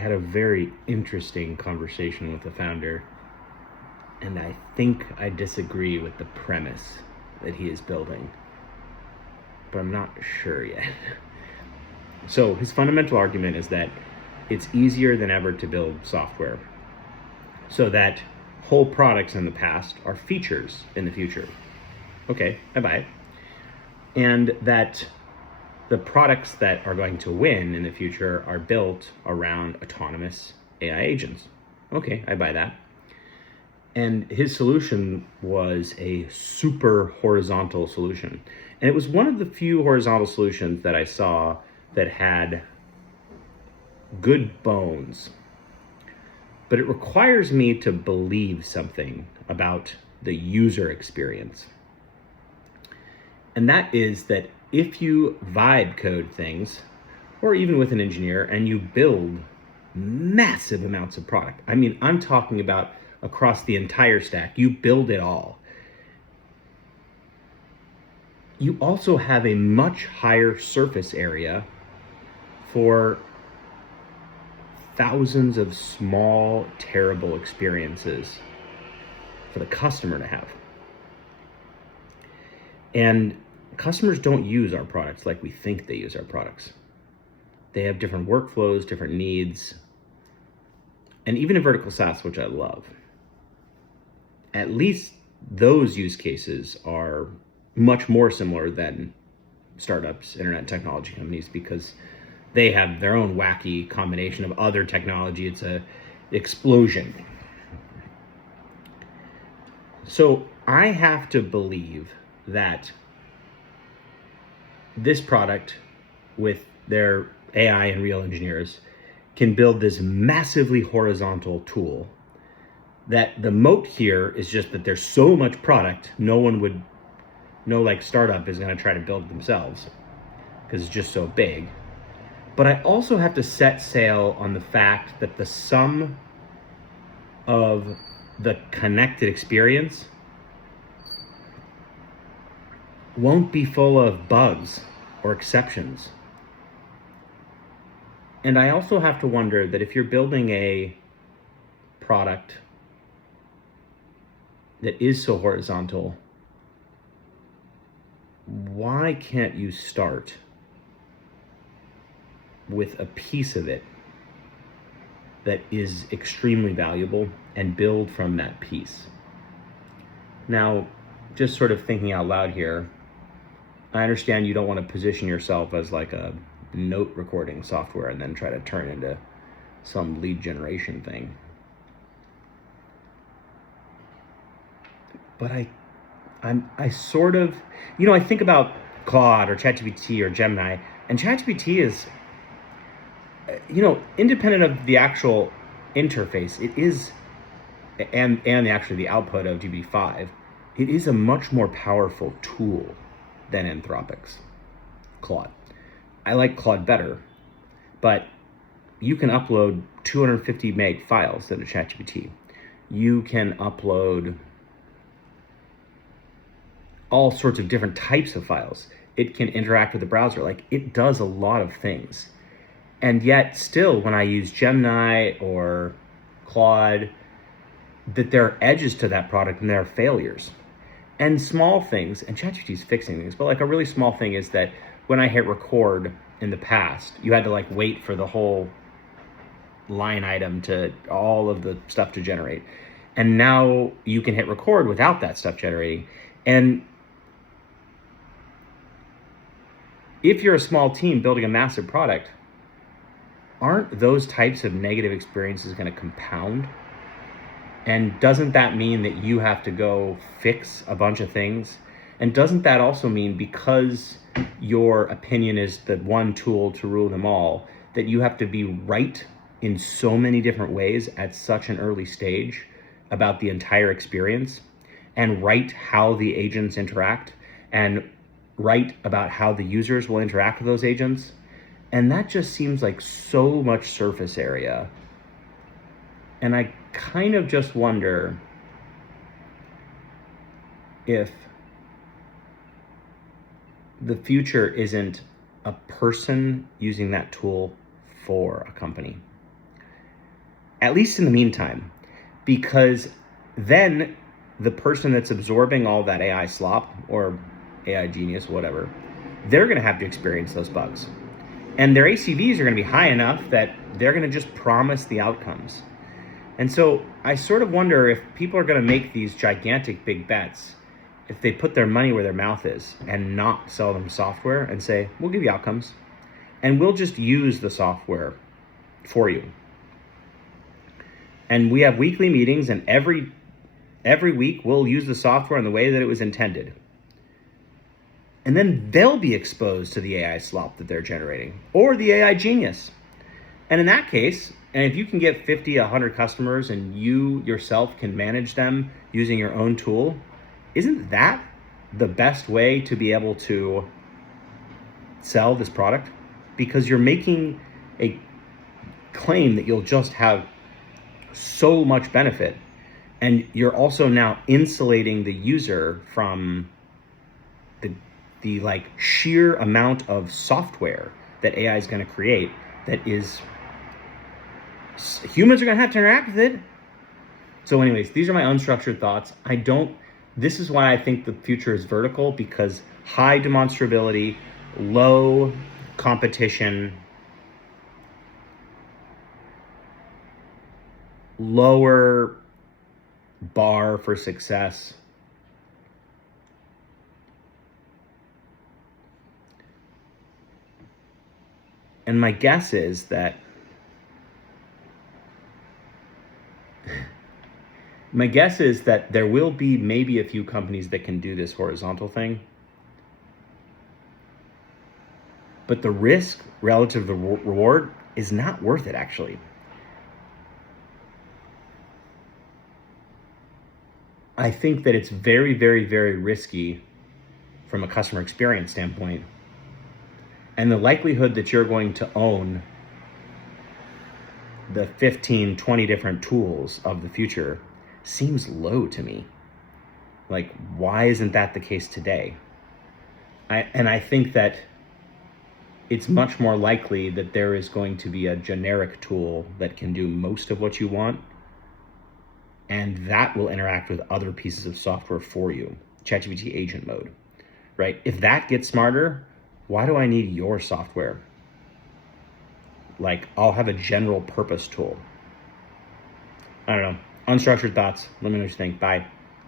had a very interesting conversation with the founder, and I think I disagree with the premise that he is building, but I'm not sure yet. So his fundamental argument is that it's easier than ever to build software, so that whole products in the past are features in the future. Okay, I buy it. And that the products that are going to win in the future are built around autonomous AI agents. Okay, I buy that. And his solution was a super horizontal solution. And it was one of the few horizontal solutions that I saw that had good bones. But it requires me to believe something about the user experience. And that is that if you vibe code things, or even with an engineer, and you build massive amounts of product, I mean, I'm talking about across the entire stack, you build it all. You also have a much higher surface area for thousands of small, terrible experiences for the customer to have. And customers don't use our products like we think they use our products. They have different workflows, different needs, and even in vertical SaaS, which I love, at least those use cases are much more similar than startups, internet technology companies, because they have their own wacky combination of other technology. It's a explosion. So I have to believe that this product with their AI and real engineers can build this massively horizontal tool, that the moat here is just that there's so much product, no like startup is going to try to build it themselves because it's just so big. But I also have to set sail on the fact that the sum of the connected experience won't be full of bugs or exceptions. And I also have to wonder that if you're building a product that is so horizontal, why can't you start with a piece of it that is extremely valuable and build from that piece? Now, just sort of thinking out loud here, I understand you don't want to position yourself as like a note recording software and then try to turn into some lead generation thing. But I sort of, I think about Claude or ChatGPT or Gemini, and ChatGPT is, independent of the actual interface, it is, and actually the output of GPT-5, it is a much more powerful tool than Anthropic's Claude. I like Claude better, but you can upload 250 meg files into ChatGPT. You can upload all sorts of different types of files. It can interact with the browser. Like, it does a lot of things. And yet still, when I use Gemini or Claude, that there are edges to that product and there are failures. And small things, and ChatGPT is fixing things, but like a really small thing is that when I hit record in the past, you had to like wait for the whole line item to all of the stuff to generate. And now you can hit record without that stuff generating. And if you're a small team building a massive product, aren't those types of negative experiences going to compound? And doesn't that mean that you have to go fix a bunch of things? And doesn't that also mean, because your opinion is the one tool to rule them all, that you have to be right in so many different ways at such an early stage about the entire experience, and right how the agents interact, and right about how the users will interact with those agents? And that just seems like so much surface area. And I kind of just wonder if the future isn't a person using that tool for a company. at least in the meantime, because then the person that's absorbing all that AI slop or AI genius, whatever, they're going to have to experience those bugs. And their ACVs are going to be high enough that they're going to just promise the outcomes. And so I sort of wonder if people are going to make these gigantic big bets, if they put their money where their mouth is and not sell them software and say, we'll give you outcomes and we'll just use the software for you. And we have weekly meetings, and every week we'll use the software in the way that it was intended. And then they'll be exposed to the AI slop that they're generating, or the AI genius. And in that case, and if you can get 50, 100 customers and you yourself can manage them using your own tool, isn't that the best way to be able to sell this product? Because you're making a claim that you'll just have so much benefit, and you're also now insulating the user from the like sheer amount of software that AI is going to create that is humans are going to have to interact with it. So anyways, these are my unstructured thoughts. This is why I think the future is vertical, because high demonstrability, low competition, lower bar for success. And my guess is that there will be maybe a few companies that can do this horizontal thing. But the risk relative to the reward is not worth it, actually. I think that it's very, very, very risky from a customer experience standpoint. And the likelihood that you're going to own the 15, 20 different tools of the future seems low to me. Like, why isn't that the case today? I think that it's much more likely that there is going to be a generic tool that can do most of what you want, and that will interact with other pieces of software for you. ChatGPT agent mode, right? If that gets smarter, why do I need your software? Like, I'll have a general purpose tool. I don't know. Unstructured thoughts. Let me know what you think. Bye.